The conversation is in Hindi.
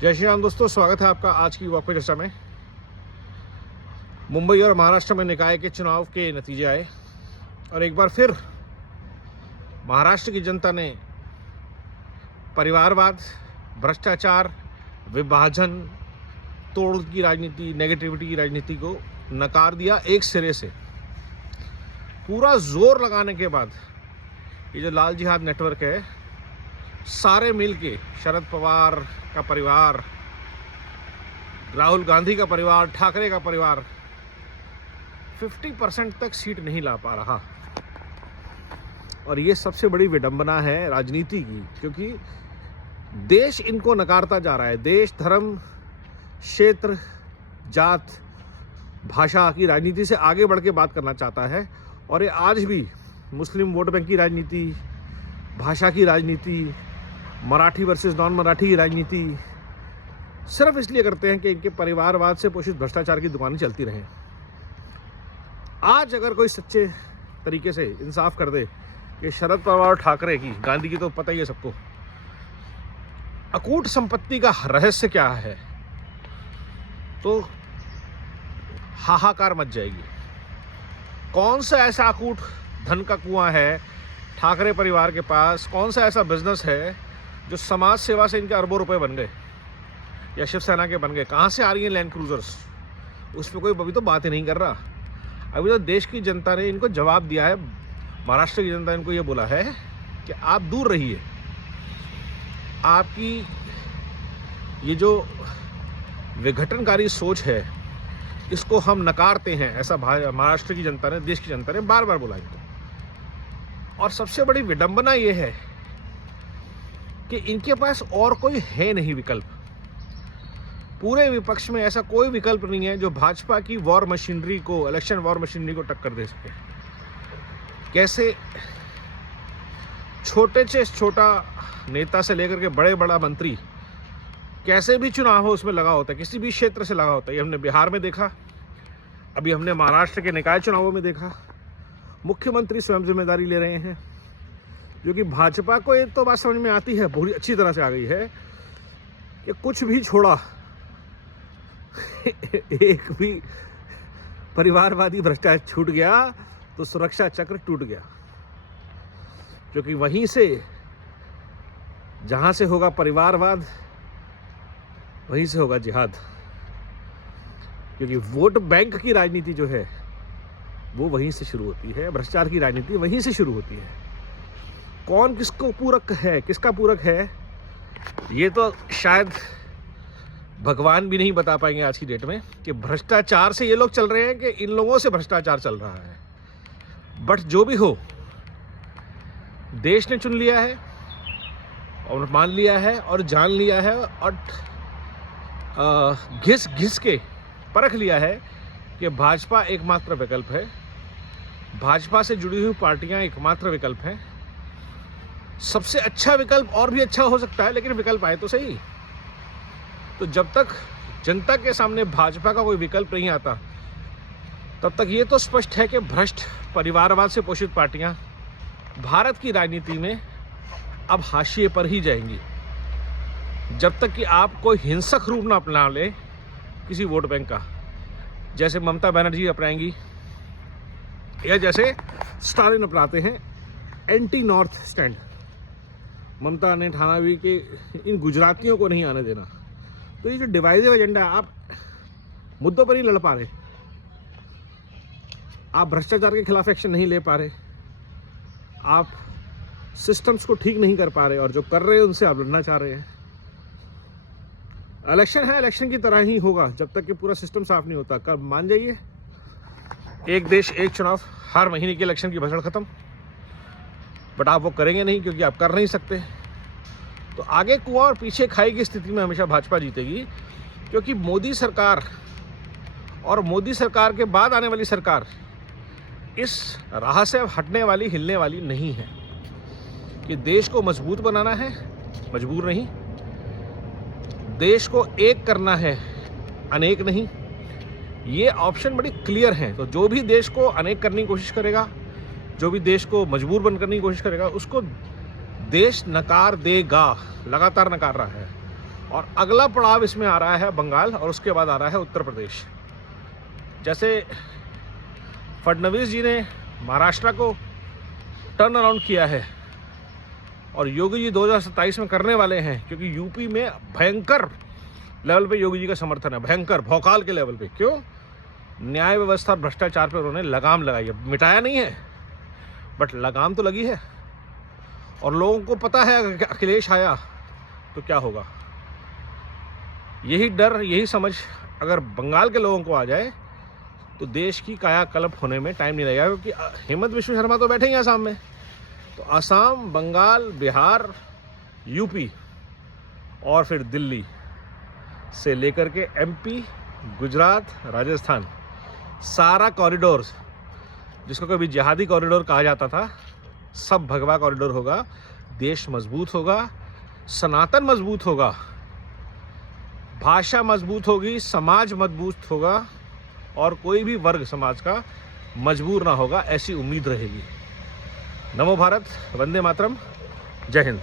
जय श्री राम दोस्तों, स्वागत है आपका आज की वॉक पे चर्चा में। मुंबई और महाराष्ट्र में निकाय के चुनाव के नतीजे आए और एक बार फिर महाराष्ट्र की जनता ने परिवारवाद, भ्रष्टाचार, विभाजन, तोड़ की राजनीति, नेगेटिविटी की राजनीति को नकार दिया एक सिरे से। पूरा जोर लगाने के बाद ये जो लाल जिहाद नेटवर्क है, सारे मिलके शरद पवार का परिवार, राहुल गांधी का परिवार, ठाकरे का परिवार 50% तक सीट नहीं ला पा रहा। और ये सबसे बड़ी विडंबना है राजनीति की, क्योंकि देश इनको नकारता जा रहा है। देश धर्म, क्षेत्र, जात, भाषा की राजनीति से आगे बढ़ के बात करना चाहता है। और ये आज भी मुस्लिम वोट बैंक की राजनीति, भाषा की राजनीति, मराठी वर्सेस नॉन मराठी की राजनीति सिर्फ इसलिए करते हैं कि इनके परिवारवाद से पोषित भ्रष्टाचार की दुकानें चलती रहें। आज अगर कोई सच्चे तरीके से इंसाफ कर दे कि शरद पवार और ठाकरे की, गांधी की तो पता ही है सबको, अकूट संपत्ति का रहस्य क्या है, तो हाहाकार मच जाएगी। कौन सा ऐसा अकूट धन का कुआं है ठाकरे परिवार के पास, कौन सा ऐसा बिजनेस है जो समाज सेवा से इनके अरबों रुपए बन गए या शिवसेना के बन गए। कहाँ से आ रही हैं लैंड क्रूजर्स, उस पर कोई अभी तो बात ही नहीं कर रहा। अभी तो देश की जनता ने इनको जवाब दिया है, महाराष्ट्र की जनता ने इनको ये बोला है कि आप दूर रहिए, आपकी ये जो विघटनकारी सोच है इसको हम नकारते हैं। ऐसा महाराष्ट्र की जनता ने, देश की जनता ने बार बार बोला इनको। और सबसे बड़ी विडंबना ये है कि इनके पास और कोई है नहीं विकल्प। पूरे विपक्ष में ऐसा कोई विकल्प नहीं है जो भाजपा की वॉर मशीनरी को, इलेक्शन वॉर मशीनरी को टक्कर दे सके। कैसे छोटे से छोटा नेता से लेकर के बड़े बड़ा मंत्री कैसे भी चुनाव हो उसमें लगा होता है, किसी भी क्षेत्र से लगा होता है। ये हमने बिहार में देखा, अभी हमने महाराष्ट्र के निकाय चुनावों में देखा। मुख्यमंत्री स्वयं जिम्मेदारी ले रहे हैं, जो कि भाजपा को ये तो बात समझ में आती है, बहुत अच्छी तरह से आ गई है कि कुछ भी छोड़ा एक भी परिवारवादी भ्रष्टाचार छूट गया तो सुरक्षा चक्र टूट गया। क्योंकि वहीं से, जहां से होगा परिवारवाद, वहीं से होगा जिहाद। क्योंकि वोट बैंक की राजनीति जो है वो वहीं से शुरू होती है, भ्रष्टाचार की राजनीति वहीं से शुरू होती है। कौन किसको पूरक है, किसका पूरक है, ये तो शायद भगवान भी नहीं बता पाएंगे आज की डेट में। कि भ्रष्टाचार से ये लोग चल रहे हैं कि इन लोगों से भ्रष्टाचार चल रहा है। बट जो भी हो, देश ने चुन लिया है और मान लिया है और जान लिया है और घिस घिस के परख लिया है कि भाजपा एकमात्र विकल्प है, भाजपा से जुड़ी हुई पार्टियां एकमात्र विकल्प हैं। सबसे अच्छा विकल्प और भी अच्छा हो सकता है, लेकिन विकल्प आए तो सही। तो जब तक जनता के सामने भाजपा का कोई विकल्प नहीं आता, तब तक ये तो स्पष्ट है कि भ्रष्ट परिवारवाद से पोषित पार्टियां भारत की राजनीति में अब हाशिए पर ही जाएंगी, जब तक कि आप कोई हिंसक रूप ना अपना ले किसी वोट बैंक का, जैसे ममता बनर्जी अपनाएंगी या जैसे स्टालिन अपनाते हैं एंटी नॉर्थ स्टैंड। ममता ने ठाना भी कि इन गुजरातियों को नहीं आने देना। तो ये जो डिवाइसिव एजेंडा है, आप मुद्दों पर नहीं लड़ पा रहे, आप भ्रष्टाचार के खिलाफ एक्शन नहीं ले पा रहे, आप सिस्टम्स को ठीक नहीं कर पा रहे, और जो कर रहे हैं उनसे आप लड़ना चाह रहे हैं। इलेक्शन है, इलेक्शन की तरह ही होगा जब तक कि पूरा सिस्टम साफ नहीं होता। कब मान जाइए, एक देश एक चुनाव, हर महीने के इलेक्शन की भसड़ खत्म। बट आप वो करेंगे नहीं, क्योंकि आप कर नहीं सकते। तो आगे कुआं और पीछे खाई की स्थिति में हमेशा भाजपा जीतेगी, क्योंकि मोदी सरकार और मोदी सरकार के बाद आने वाली सरकार इस राह से अब हटने वाली, हिलने वाली नहीं है। कि देश को मजबूत बनाना है, मजबूर नहीं, देश को एक करना है, अनेक नहीं। ये ऑप्शन बड़ी क्लियर हैं। तो जो भी देश को अनेक करने की कोशिश करेगा, जो भी देश को मजबूर बन करने की कोशिश करेगा, उसको देश नकार देगा, लगातार नकार रहा है। और अगला पड़ाव इसमें आ रहा है बंगाल और उसके बाद आ रहा है उत्तर प्रदेश। जैसे फडणवीस जी ने महाराष्ट्र को टर्न अराउंड किया है और योगी जी 2027 में करने वाले हैं, क्योंकि यूपी में भयंकर लेवल पे योगी जी का समर्थन है, भयंकर भौकाल के लेवल पे। क्यों? न्याय व्यवस्था और भ्रष्टाचार पे उन्होंने लगाम लगाई है, मिटाया नहीं है बट लगाम तो लगी है। और लोगों को पता है अगर अखिलेश आया तो क्या होगा। यही डर, यही समझ अगर बंगाल के लोगों को आ जाए तो देश की कायाकल्प होने में टाइम नहीं लगेगा, क्योंकि हेमंत विश्व शर्मा तो बैठे ही आसाम में। तो आसाम, बंगाल, बिहार, यूपी और फिर दिल्ली से लेकर के एमपी, गुजरात, राजस्थान, सारा कॉरिडोर्स, जिसको कभी जिहादी कॉरिडोर कहा जाता था, सब भगवा कॉरिडोर होगा। देश मजबूत होगा, सनातन मजबूत होगा, भाषा मजबूत होगी, समाज मजबूत होगा और कोई भी वर्ग समाज का मजबूर ना होगा, ऐसी उम्मीद रहेगी। नमो भारत, वंदे मातरम, जय हिंद।